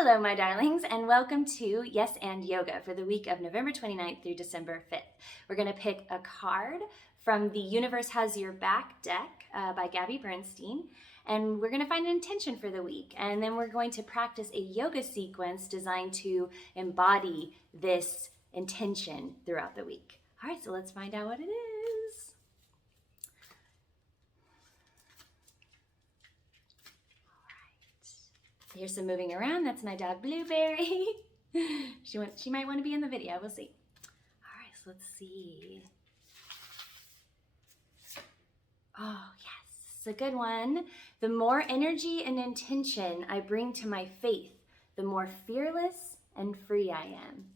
Hello, my darlings, and welcome to Yes and Yoga for the week of November 29th through December 5th. We're going to pick a card from the Universe Has Your Back deck by Gabby Bernstein, and we're going to find an intention for the week. And then we're going to practice a yoga sequence designed to embody this intention throughout the week. All right, so let's find out what it is. Here's some moving around. That's my dog Blueberry. She might want to be in the video. We'll see. All right, so let's see. Oh, yes, it's a good one. The more energy and intention I bring to my faith, the more fearless and free I am.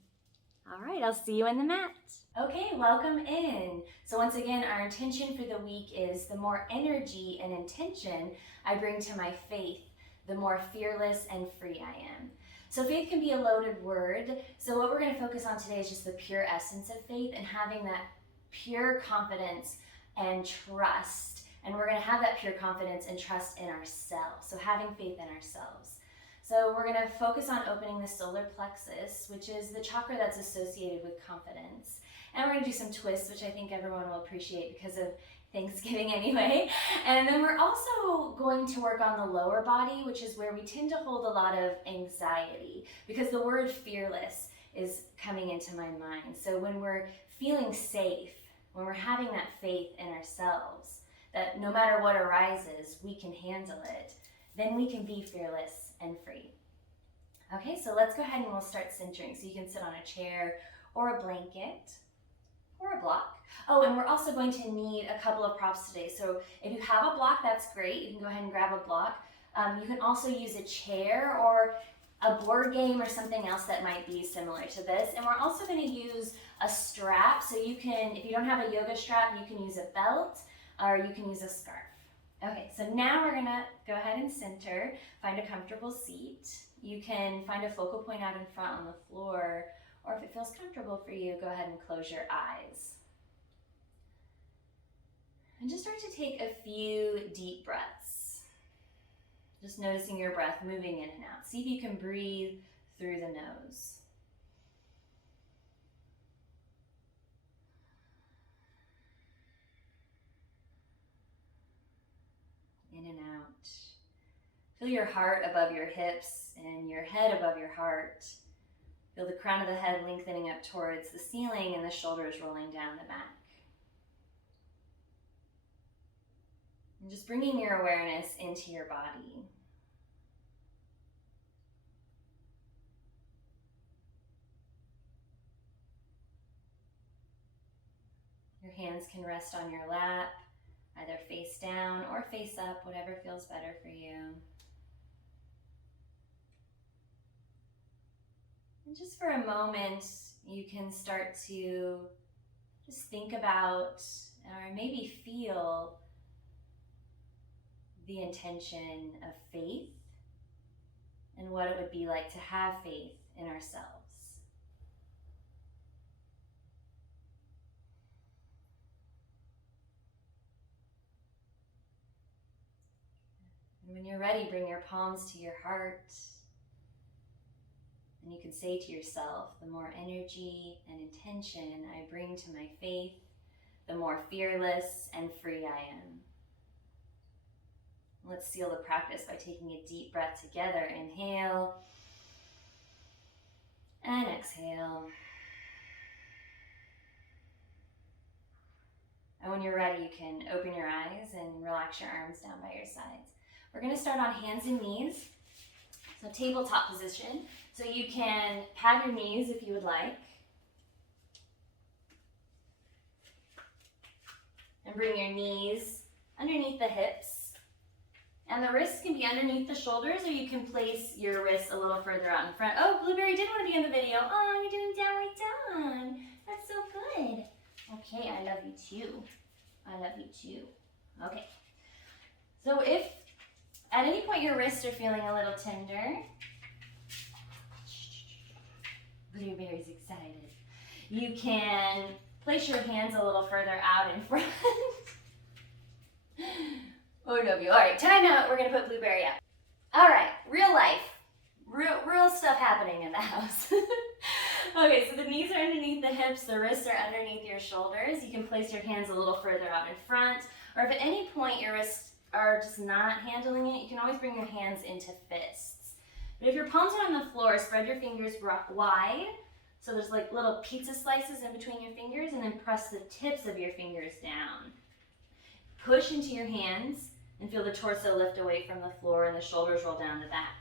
All right, I'll see you in the mat. Okay, welcome in. So once again, our intention for the week is the more energy and intention I bring to my faith, the more fearless and free I am. So faith can be a loaded word. So what we're going to focus on today is just the pure essence of faith and having that pure confidence and trust. And we're going to have that pure confidence and trust in ourselves. So having faith in ourselves. So we're going to focus on opening the solar plexus, which is the chakra that's associated with confidence. And we're going to do some twists, which I think everyone will appreciate because of Thanksgiving anyway. And then we're also going to work on the lower body, which is where we tend to hold a lot of anxiety because the word fearless is coming into my mind. So when we're feeling safe, when we're having that faith in ourselves, that no matter what arises, we can handle it, then we can be fearless and free. Okay, so let's go ahead and we'll start centering. So you can sit on a chair or a blanket or a block. Oh, and we're also going to need a couple of props today. So if you have a block, that's great. You can go ahead and grab a block. You can also use a chair or a board game or something else that might be similar to this. And we're also going to use a strap. So you can, if you don't have a yoga strap, you can use a belt or you can use a scarf. Okay, so now we're going to go ahead and center, find a comfortable seat. You can find a focal point out in front on the floor, or if it feels comfortable for you, go ahead and close your eyes. And just start to take a few deep breaths. Just noticing your breath moving in and out. See if you can breathe through the nose. In and out. Feel your heart above your hips and your head above your heart. Feel the crown of the head lengthening up towards the ceiling and the shoulders rolling down the back. And just bringing your awareness into your body. Your hands can rest on your lap, either face down or face up, whatever feels better for you. And just for a moment, you can start to just think about or maybe feel the intention of faith and what it would be like to have faith in ourselves. And when you're ready, bring your palms to your heart. And you can say to yourself, the more energy and intention I bring to my faith, the more fearless and free I am. Let's seal the practice by taking a deep breath together. Inhale and exhale. And when you're ready, you can open your eyes and relax your arms down by your sides. We're going to start on hands and knees. So tabletop position. So you can pad your knees if you would like. And bring your knees underneath the hips. And the wrists can be underneath the shoulders, or you can place your wrists a little further out in front. Oh, Blueberry did want to be in the video. Oh, you're doing downward dog. That's so good. Okay, I love you too. I love you too. Okay. So if at any point your wrists are feeling a little tender, Blueberry's excited. You can place your hands a little further out in front. Oh, no, you. All right, time out. We're going to put Blueberry up. All right, real life. Real happening in the house. Okay, so the knees are underneath the hips, the wrists are underneath your shoulders. You can place your hands a little further out in front, or if at any point your wrists are just not handling it, you can always bring your hands into fists. But if your palms are on the floor, spread your fingers wide, so there's like little pizza slices in between your fingers, and then press the tips of your fingers down. Push into your hands and feel the torso lift away from the floor and the shoulders roll down the back.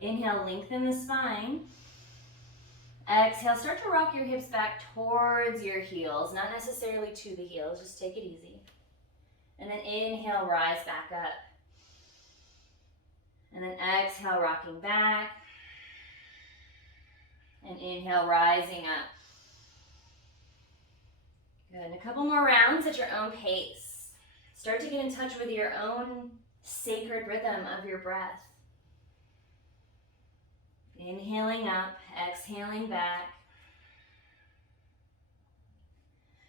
Inhale, lengthen the spine. Exhale, start to rock your hips back towards your heels, not necessarily to the heels, just take it easy. And then inhale, rise back up. And then exhale, rocking back. And inhale, rising up. Good, and a couple more rounds at your own pace. Start to get in touch with your own sacred rhythm of your breath. Inhaling up, exhaling back.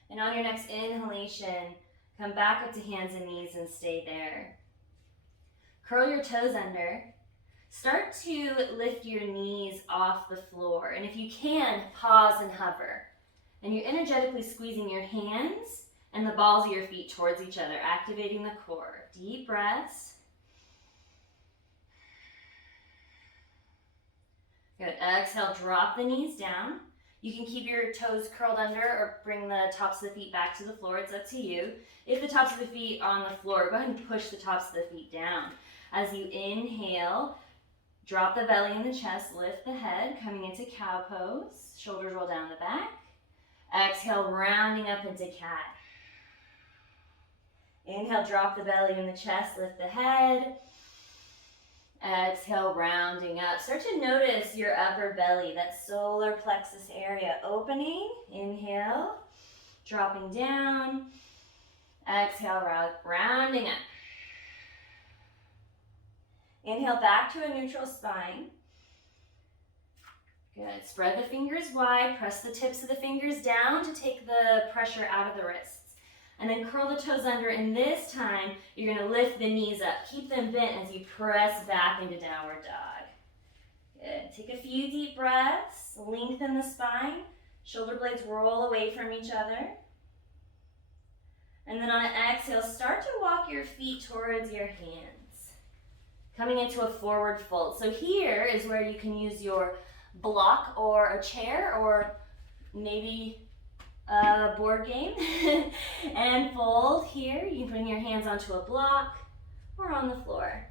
And on your next inhalation, come back up to hands and knees and stay there. Curl your toes under. Start to lift your knees off the floor. And if you can, pause and hover. And you're energetically squeezing your hands and the balls of your feet towards each other, activating the core. Deep breaths. Good. Exhale, drop the knees down. You can keep your toes curled under or bring the tops of the feet back to the floor. It's up to you. If the tops of the feet are on the floor, go ahead and push the tops of the feet down. As you inhale, drop the belly and the chest, lift the head, coming into cow pose. Shoulders roll down the back. Exhale, rounding up into cat. Inhale, drop the belly and the chest, lift the head. Exhale, rounding up. Start to notice your upper belly, that solar plexus area opening. Inhale, dropping down. Exhale, rounding up. Inhale, back to a neutral spine. Good. Spread the fingers wide. Press the tips of the fingers down to take the pressure out of the wrists. And then curl the toes under, and this time you're going to lift the knees up. Keep them bent as you press back into downward dog. Good. Take a few deep breaths. Lengthen the spine. Shoulder blades roll away from each other. And then on an exhale, start to walk your feet towards your hands. Coming into a forward fold. So here is where you can use your block or a chair or maybe a board game and fold here. You can bring your hands onto a block or on the floor.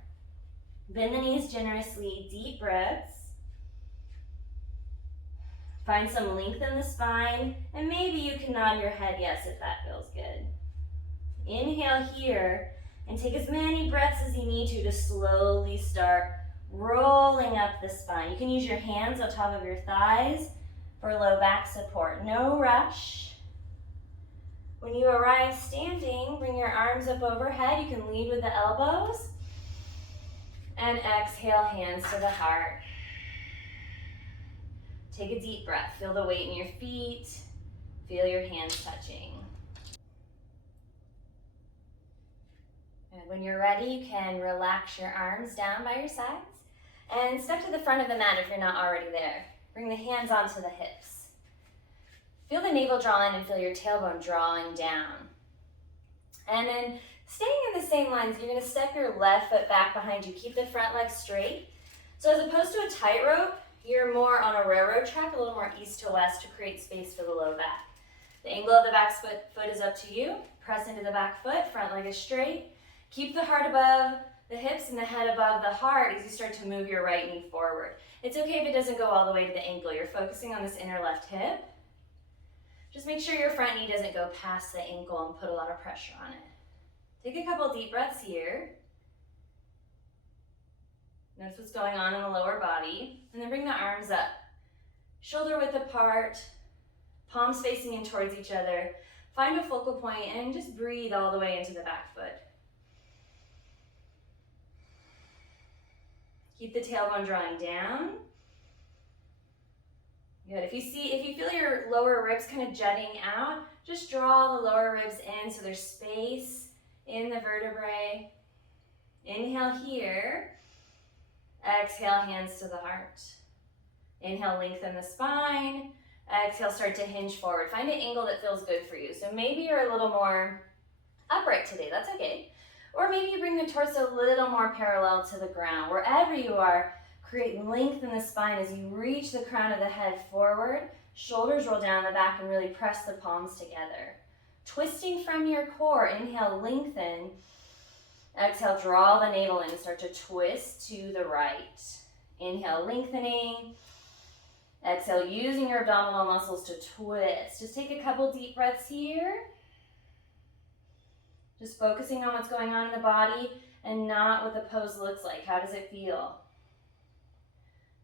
Bend the knees generously, deep breaths. Find some length in the spine, and maybe you can nod your head yes if that feels good. Inhale here, and take as many breaths as you need to slowly start rolling up the spine. You can use your hands on top of your thighs for low back support. No rush. When you arrive standing, bring your arms up overhead. You can lead with the elbows. And exhale, hands to the heart. Take a deep breath. Feel the weight in your feet. Feel your hands touching. And when you're ready, you can relax your arms down by your sides and step to the front of the mat if you're not already there. Bring the hands onto the hips. Feel the navel draw in and feel your tailbone drawing down. And then staying in the same lines, you're going to step your left foot back behind you. Keep the front leg straight. So as opposed to a tightrope, you're more on a railroad track, a little more east to west to create space for the low back. The angle of the back foot is up to you. Press into the back foot, front leg is straight. Keep the heart above the hips and the head above the heart as you start to move your right knee forward. It's okay if it doesn't go all the way to the ankle. You're focusing on this inner left hip. Just make sure your front knee doesn't go past the ankle and put a lot of pressure on it. Take a couple deep breaths here. Notice what's going on in the lower body. And then bring the arms up. Shoulder width apart, palms facing in towards each other. Find a focal point and just breathe all the way into the back foot. Keep the tailbone drawing down. Good. If you feel your lower ribs kind of jutting out, just draw the lower ribs in so there's space in the vertebrae. Inhale here. Exhale, hands to the heart. Inhale, lengthen the spine. Exhale, start to hinge forward. Find an angle that feels good for you. So maybe you're a little more upright today, that's okay. Or maybe you bring the torso a little more parallel to the ground. Wherever you are, create length in the spine as you reach the crown of the head forward. Shoulders roll down the back and really press the palms together. Twisting from your core, inhale, lengthen. Exhale, draw the navel in and start to twist to the right. Inhale, lengthening. Exhale, using your abdominal muscles to twist. Just take a couple deep breaths here. Just focusing on what's going on in the body and not what the pose looks like. How does it feel?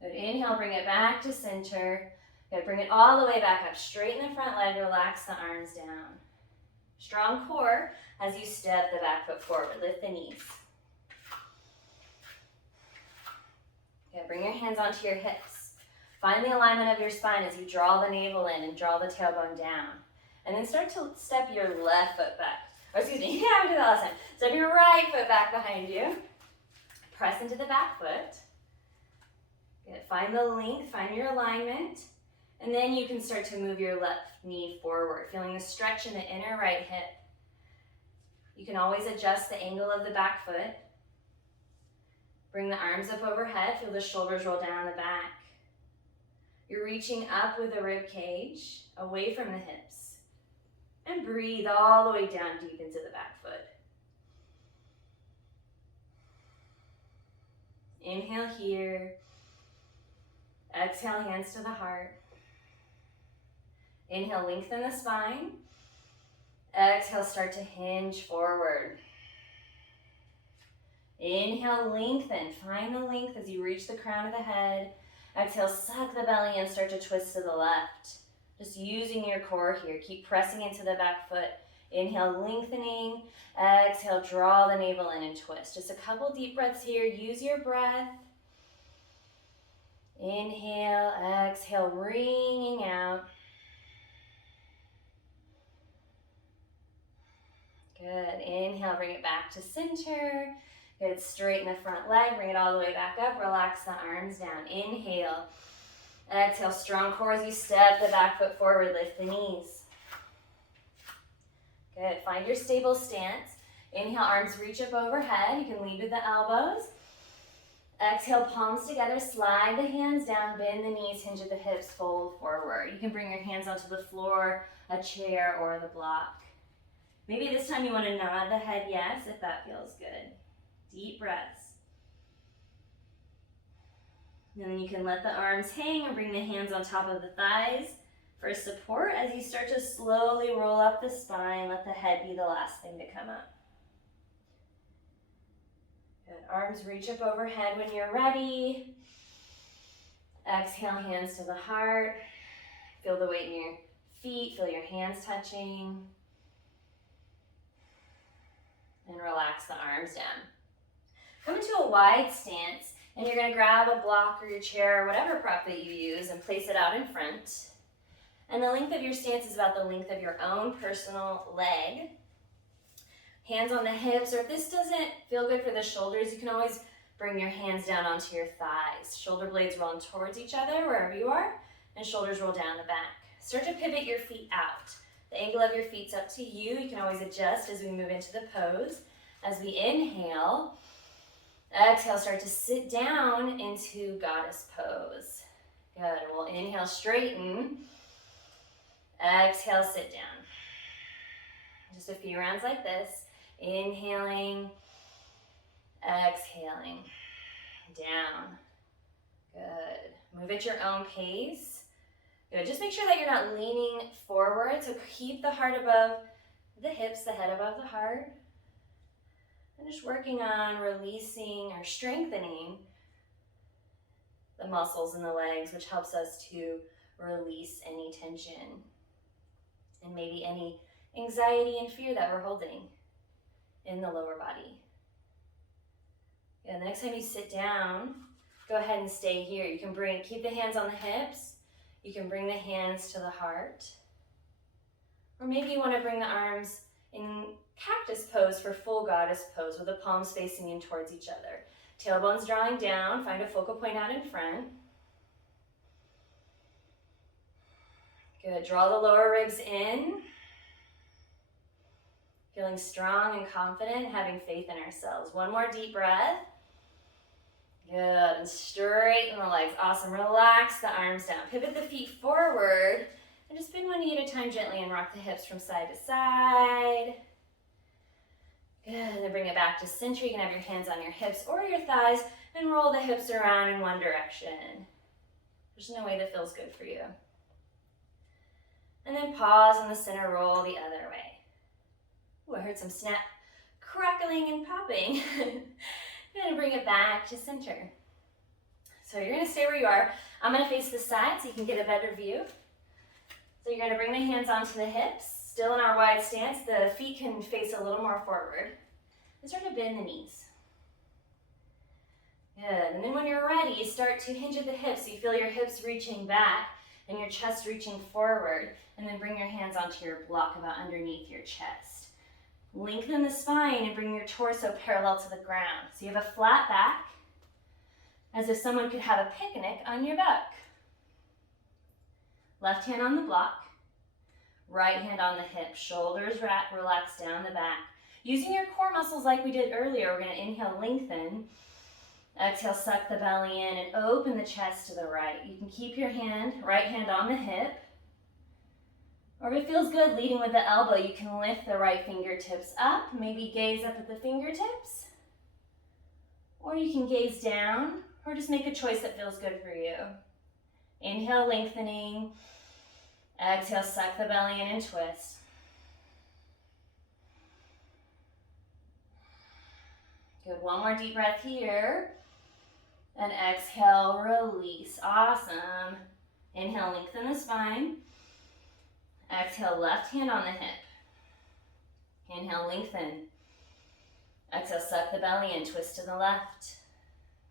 Good. Inhale, bring it back to center. Good. Bring it all the way back up. Straighten the front leg, relax the arms down. Strong core as you step the back foot forward. Lift the knees. Good. Bring your hands onto your hips. Find the alignment of your spine as you draw the navel in and draw the tailbone down. And then start to step your left foot back. Or excuse me, yeah, I did that last time. Step your right foot back behind you. Press into the back foot. Good. Find the length, find your alignment. And then you can start to move your left knee forward, feeling the stretch in the inner right hip. You can always adjust the angle of the back foot. Bring the arms up overhead, feel the shoulders roll down the back. You're reaching up with the rib cage, away from the hips. And breathe all the way down deep into the back foot. Inhale here. Exhale, hands to the heart. Inhale, lengthen the spine. Exhale, start to hinge forward. Inhale, lengthen. Find the length as you reach the crown of the head. Exhale, suck the belly in, start to twist to the left. Just using your core here. Keep pressing into the back foot. Inhale, lengthening. Exhale, draw the navel in and twist. Just a couple deep breaths here. Use your breath. Inhale, exhale, wringing out. Good. Inhale, bring it back to center. Good. Straighten the front leg. Bring it all the way back up. Relax the arms down. Inhale. Exhale, strong core as you step the back foot forward, lift the knees. Good, find your stable stance. Inhale, arms reach up overhead. You can lead with the elbows. Exhale, palms together, slide the hands down, bend the knees, hinge at the hips, fold forward. You can bring your hands onto the floor, a chair, or the block. Maybe this time you want to nod the head yes, if that feels good. Deep breaths. And then you can let the arms hang or bring the hands on top of the thighs for support as you start to slowly roll up the spine. Let the head be the last thing to come up. Good. Arms reach up overhead when you're ready. Exhale, hands to the heart. Feel the weight in your feet. Feel your hands touching. And relax the arms down. Come into a wide stance. And you're going to grab a block or your chair or whatever prop that you use and place it out in front. And the length of your stance is about the length of your own personal leg. Hands on the hips, or if this doesn't feel good for the shoulders, you can always bring your hands down onto your thighs. Shoulder blades rolling towards each other wherever you are, and shoulders roll down the back. Start to pivot your feet out. The angle of your feet's up to you. You can always adjust as we move into the pose. As we inhale, exhale, start to sit down into goddess pose. Good. We'll inhale, straighten. Exhale, sit down. Just a few rounds like this. Inhaling, exhaling, down. Good. Move at your own pace. Good. Just make sure that you're not leaning forward. So keep the heart above the hips, the head above the heart. And just working on releasing or strengthening the muscles in the legs, which helps us to release any tension and maybe any anxiety and fear that we're holding in the lower body. Yeah, the next time you sit down, go ahead and stay here. You can keep the hands on the hips. You can bring the hands to the heart. Or maybe you want to bring the arms in cactus pose for full goddess pose with the palms facing in towards each other. Tailbones drawing down, find a focal point out in front. Good, draw the lower ribs in. Feeling strong and confident, having faith in ourselves. One more deep breath. Good, and straighten the legs. Awesome, relax the arms down. Pivot the feet forward, and just bend one knee at a time gently and rock the hips from side to side. Good, and then bring it back to center. You can have your hands on your hips or your thighs and roll the hips around in one direction. There's no way that feels good for you. And then pause in the center, roll the other way. Ooh, I heard some snap, crackling, and popping. You're gonna bring it back to center. So you're gonna stay where you are. I'm gonna face the side so you can get a better view. So you're gonna bring the hands onto the hips. Still in our wide stance, the feet can face a little more forward. And start to bend the knees. Good, and then when you're ready, start to hinge at the hips so you feel your hips reaching back and your chest reaching forward, and then bring your hands onto your block about underneath your chest. Lengthen the spine and bring your torso parallel to the ground. So you have a flat back, as if someone could have a picnic on your back. Left hand on the block, right hand on the hip, shoulders relax down the back. Using your core muscles like we did earlier, we're gonna inhale, lengthen. Exhale, suck the belly in and open the chest to the right. You can keep your right hand on the hip. Or if it feels good, leading with the elbow, you can lift the right fingertips up. Maybe gaze up at the fingertips. Or you can gaze down, or just make a choice that feels good for you. Inhale, lengthening. Exhale, suck the belly in and twist. Good, one more deep breath here. And exhale, release. Awesome. Inhale, lengthen the spine. Exhale, left hand on the hip. Inhale, lengthen. Exhale, suck the belly in, twist to the left.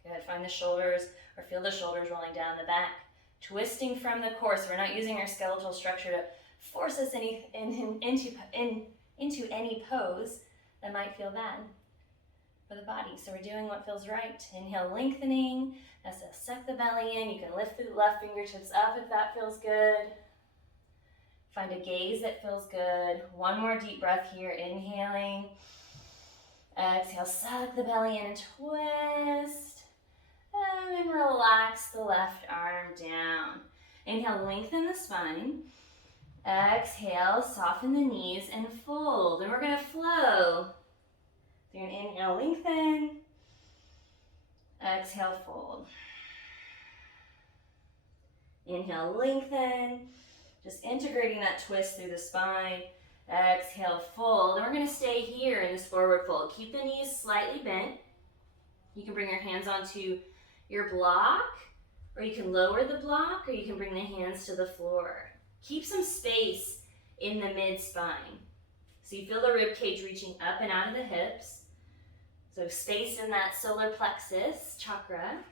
Good, find the shoulders, or feel the shoulders rolling down the back. Twisting from the core, so we're not using our skeletal structure to force us into any pose that might feel bad for the body. So we're doing what feels right. Inhale, lengthening. Exhale, suck the belly in. You can lift the left fingertips up if that feels good. Find a gaze that feels good. One more deep breath here, inhaling. Exhale, suck the belly in and twist. And then relax the left arm down. Inhale, lengthen the spine. Exhale, soften the knees and fold. And we're gonna flow. So you're gonna inhale, lengthen. Exhale, fold. Inhale, lengthen. Just integrating that twist through the spine. Exhale, fold. And we're gonna stay here in this forward fold. Keep the knees slightly bent. You can bring your hands onto your block, or you can lower the block, or you can bring the hands to the floor. Keep some space in the mid-spine. So you feel the rib cage reaching up and out of the hips. So space in that solar plexus chakra.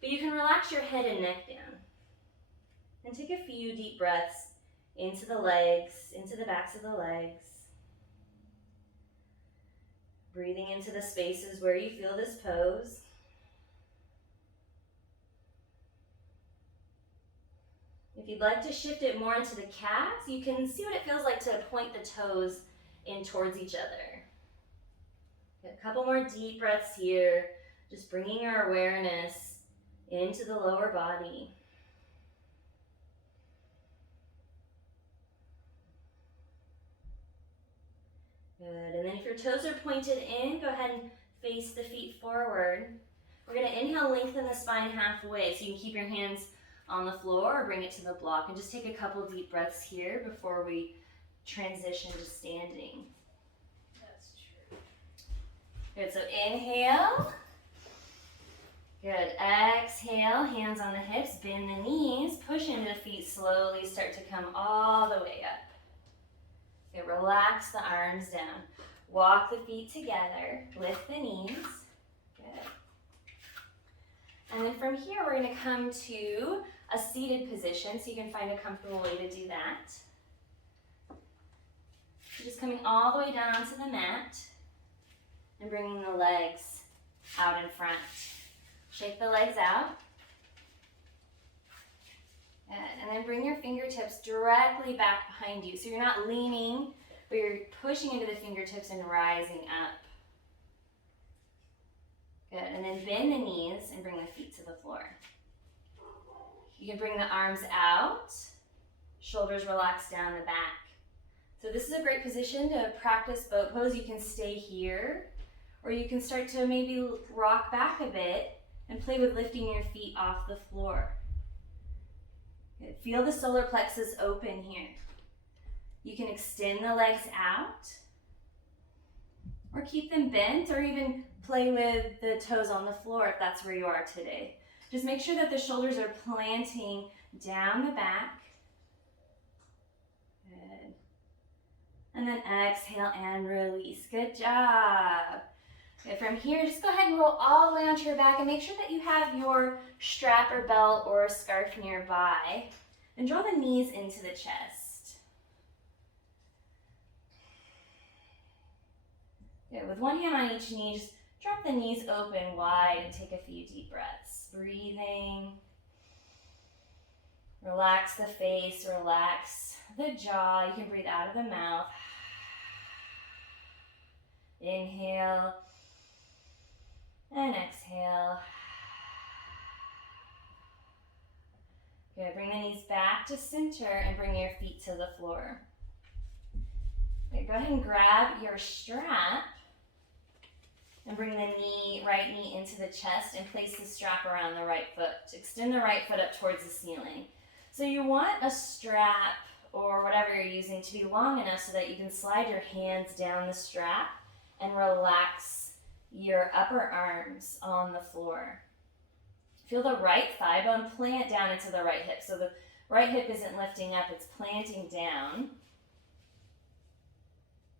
But you can relax your head and neck down. And take a few deep breaths into the legs, into the backs of the legs. Breathing into the spaces where you feel this pose. If you'd like to shift it more into the calves, you can see what it feels like to point the toes in towards each other. A couple more deep breaths here, just bringing our awareness into the lower body. Good, and then if your toes are pointed in, go ahead and face the feet forward. We're gonna inhale, lengthen the spine halfway, so you can keep your hands on the floor or bring it to the block, and just take a couple deep breaths here before we transition to standing. That's true. Good, so inhale. Good, exhale, hands on the hips, bend the knees, push into the feet, slowly start to come all the way up. Good, relax the arms down. Walk the feet together, lift the knees. Good. And then from here, we're gonna come to a seated position, so you can find a comfortable way to do that. Just coming all the way down onto the mat and bringing the legs out in front. Shake the legs out. And then bring your fingertips directly back behind you. So you're not leaning, but you're pushing into the fingertips and rising up. Good, and then bend the knees and bring the feet to the floor. You can bring the arms out, shoulders relax down the back. So this is a great position to practice boat pose. You can stay here, or you can start to maybe rock back a bit and play with lifting your feet off the floor. Good. Feel the solar plexus open here. You can extend the legs out, or keep them bent, or even play with the toes on the floor if that's where you are today. Just make sure that the shoulders are planting down the back. Good. And then exhale and release. Good job. Good. From here, just go ahead and roll all the way onto your back and make sure that you have your strap or belt or a scarf nearby. And draw the knees into the chest. Good. With one hand on each knee, just drop the knees open wide and take a few deep breaths. Breathing. Relax the face, relax the jaw. You can breathe out of the mouth. Inhale and exhale. Good. Bring the knees back to center and bring your feet to the floor. Okay, go ahead and grab your strap and bring the right knee into the chest and place the strap around the right foot. Extend the right foot up towards the ceiling. So you want a strap or whatever you're using to be long enough so that you can slide your hands down the strap and relax your upper arms on the floor. Feel the right thigh bone plant down into the right hip. So the right hip isn't lifting up, it's planting down.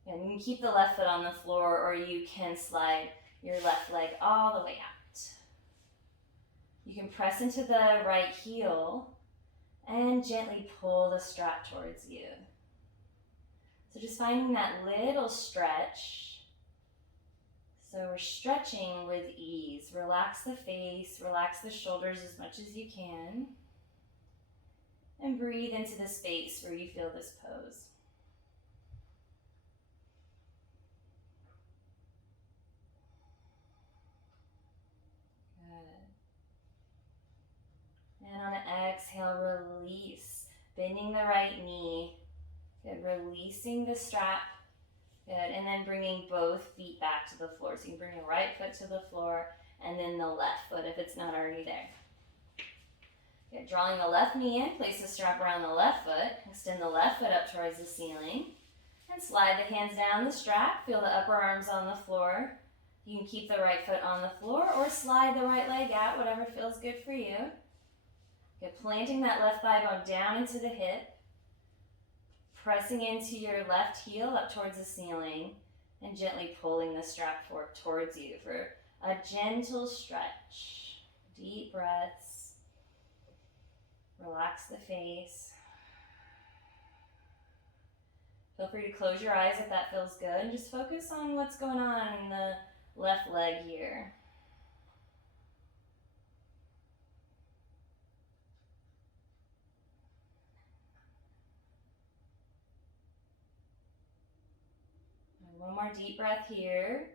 And you can keep the left foot on the floor, or you can slide your left leg all the way out. You can press into the right heel and gently pull the strap towards you. So just finding that little stretch. So we're stretching with ease. Relax the face, relax the shoulders as much as you can. And breathe into the space where you feel this pose. And on an exhale, release. Bending the right knee. Good. Releasing the strap. Good. And then bringing both feet back to the floor. So you can bring the right foot to the floor and then the left foot if it's not already there. Good. Drawing the left knee in, place the strap around the left foot. Extend the left foot up towards the ceiling. And slide the hands down the strap. Feel the upper arms on the floor. You can keep the right foot on the floor or slide the right leg out, whatever feels good for you. Good. Planting that left thigh bone down into the hip. Pressing into your left heel up towards the ceiling and gently pulling the strap forward towards you for a gentle stretch. Deep breaths. Relax the face. Feel free to close your eyes if that feels good and just focus on what's going on in the left leg here. One more deep breath here.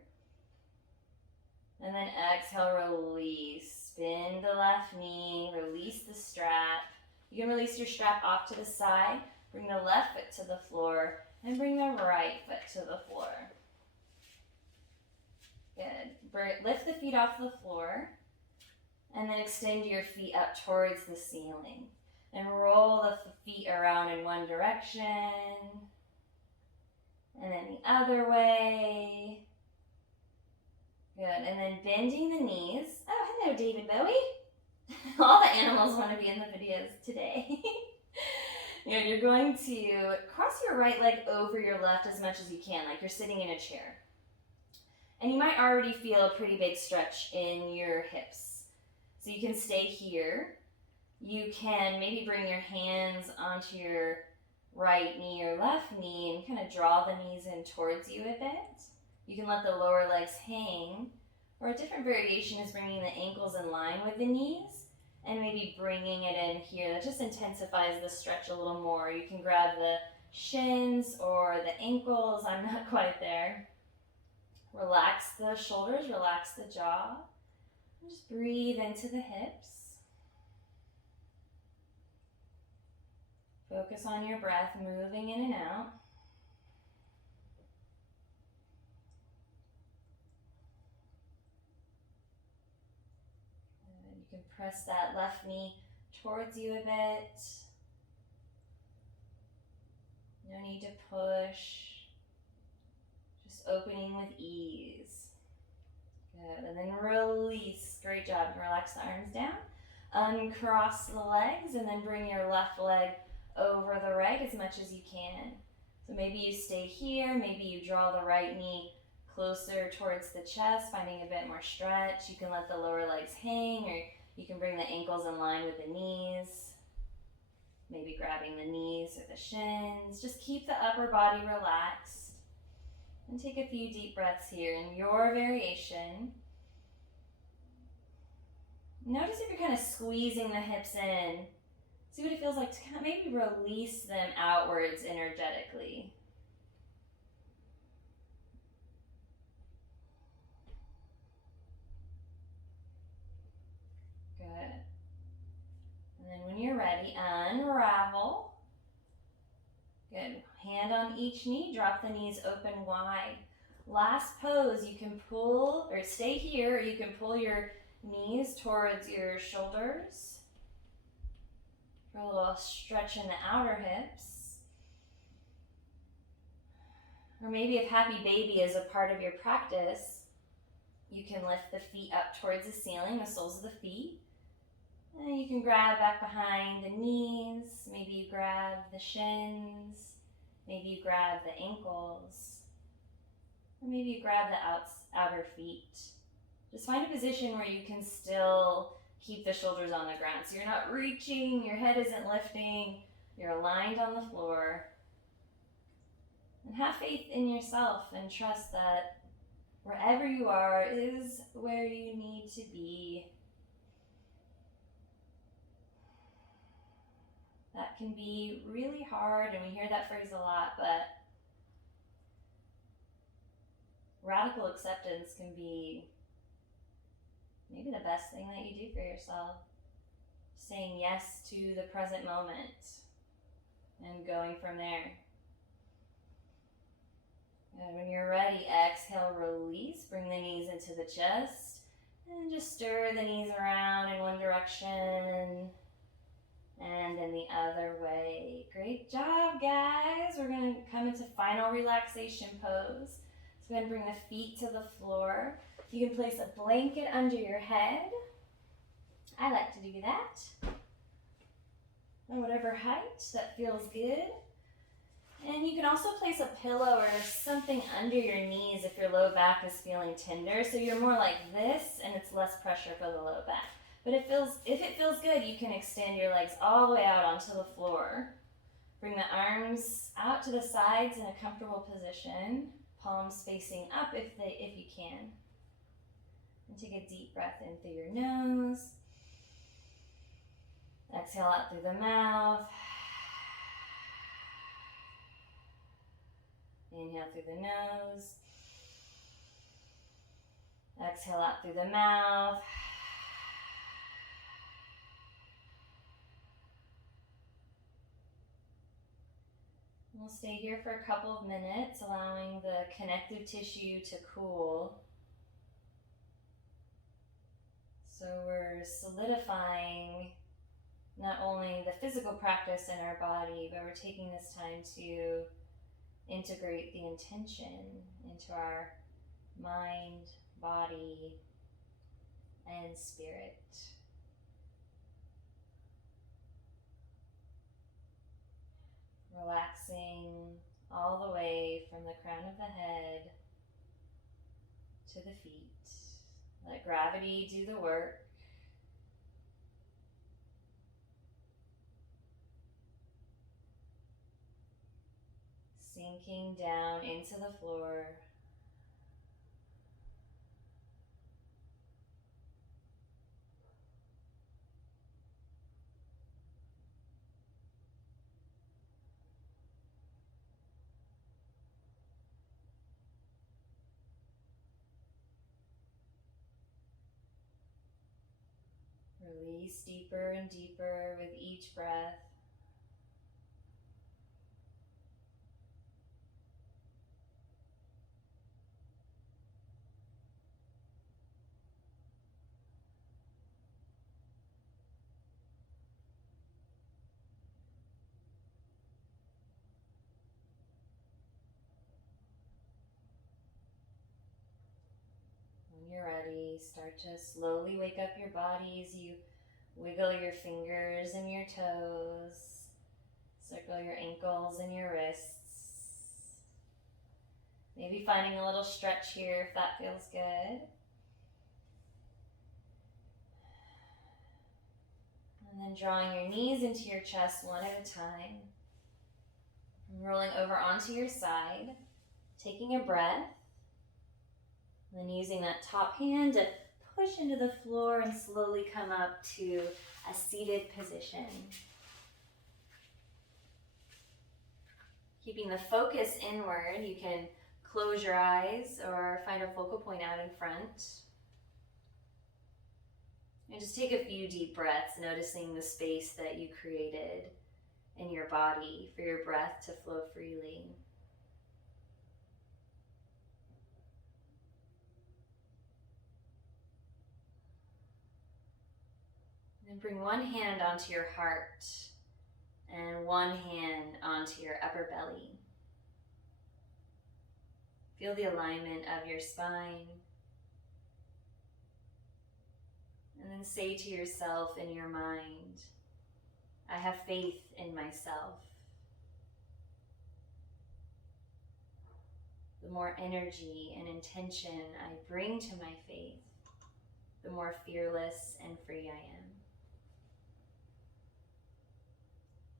And then exhale, release. Bend the left knee, release the strap. You can release your strap off to the side. Bring the left foot to the floor and bring the right foot to the floor. Good. Lift the feet off the floor and then extend your feet up towards the ceiling. And roll the feet around in one direction. And then the other way. Good. And then bending the knees. Oh, hello, David Bowie. All the animals want to be in the videos today. You're going to cross your right leg over your left as much as you can, like you're sitting in a chair. And you might already feel a pretty big stretch in your hips. So you can stay here. You can maybe bring your hands onto your right knee or left knee and kind of draw the knees in towards you a bit. You can let the lower legs hang, or a different variation is bringing the ankles in line with the knees and maybe bringing it in here. That just intensifies the stretch a little more. You can grab the shins or the ankles. I'm not quite there. Relax the shoulders, relax the jaw. Just breathe into the hips. Focus on your breath, moving in and out. Good. You can press that left knee towards you a bit. No need to push. Just opening with ease. Good. And then release. Great job. Relax the arms down. Uncross the legs and then bring your left leg over the right as much as you can. So maybe you stay here, maybe you draw the right knee closer towards the chest, finding a bit more stretch. You can let the lower legs hang, or you can bring the ankles in line with the knees. Maybe grabbing the knees or the shins. Just keep the upper body relaxed. And take a few deep breaths here in your variation. Notice if you're kind of squeezing the hips in. See what it feels like to kind of maybe release them outwards energetically. Good. And then when you're ready, unravel. Good. Hand on each knee, drop the knees open wide. Last pose, you can pull, or stay here, or you can pull your knees towards your shoulders. For a little stretch in the outer hips. Or maybe if happy baby is a part of your practice, you can lift the feet up towards the ceiling, the soles of the feet. And you can grab back behind the knees. Maybe you grab the shins. Maybe you grab the ankles. Or maybe you grab the outer feet. Just find a position where you can still keep the shoulders on the ground. So you're not reaching, your head isn't lifting, you're aligned on the floor. And have faith in yourself and trust that wherever you are is where you need to be. That can be really hard, and we hear that phrase a lot, but radical acceptance can be maybe the best thing that you do for yourself. Saying yes to the present moment and going from there. And when you're ready, exhale, release. Bring the knees into the chest and just stir the knees around in one direction and in the other way. Great job, guys. We're going to come into final relaxation pose. So go ahead and bring the feet to the floor. You can place a blanket under your head. I like to do that. Or whatever height that feels good. And you can also place a pillow or something under your knees if your low back is feeling tender. So you're more like this and it's less pressure for the low back. But if it feels good, you can extend your legs all the way out onto the floor. Bring the arms out to the sides in a comfortable position. Palms facing up if you can. And take a deep breath in through your nose. Exhale out through the mouth. Inhale through the nose. Exhale out through the mouth. We'll stay here for a couple of minutes, allowing the connective tissue to cool. So we're solidifying not only the physical practice in our body, but we're taking this time to integrate the intention into our mind, body, and spirit. Relaxing all the way from the crown of the head to the feet. Let gravity do the work. Sinking down into the floor. Release deeper and deeper with each breath. When you're ready, start to slowly wake up your body as you wiggle your fingers and your toes, circle your ankles and your wrists. Maybe finding a little stretch here if that feels good. And then drawing your knees into your chest one at a time. And rolling over onto your side, taking a breath. And then using that top hand to push into the floor and slowly come up to a seated position. Keeping the focus inward, you can close your eyes or find a focal point out in front. And just take a few deep breaths, noticing the space that you created in your body for your breath to flow freely. And bring one hand onto your heart and one hand onto your upper belly. Feel the alignment of your spine. And then say to yourself in your mind, I have faith in myself. The more energy and intention I bring to my faith, the more fearless and free I am.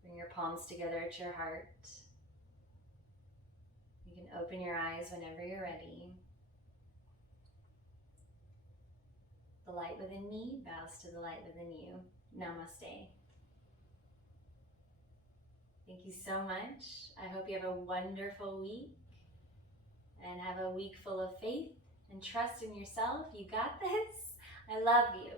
Bring your palms together at your heart. You can open your eyes whenever you're ready. The light within me bows to the light within you. Namaste. Thank you so much. I hope you have a wonderful week and have a week full of faith and trust in yourself. You got this. I love you.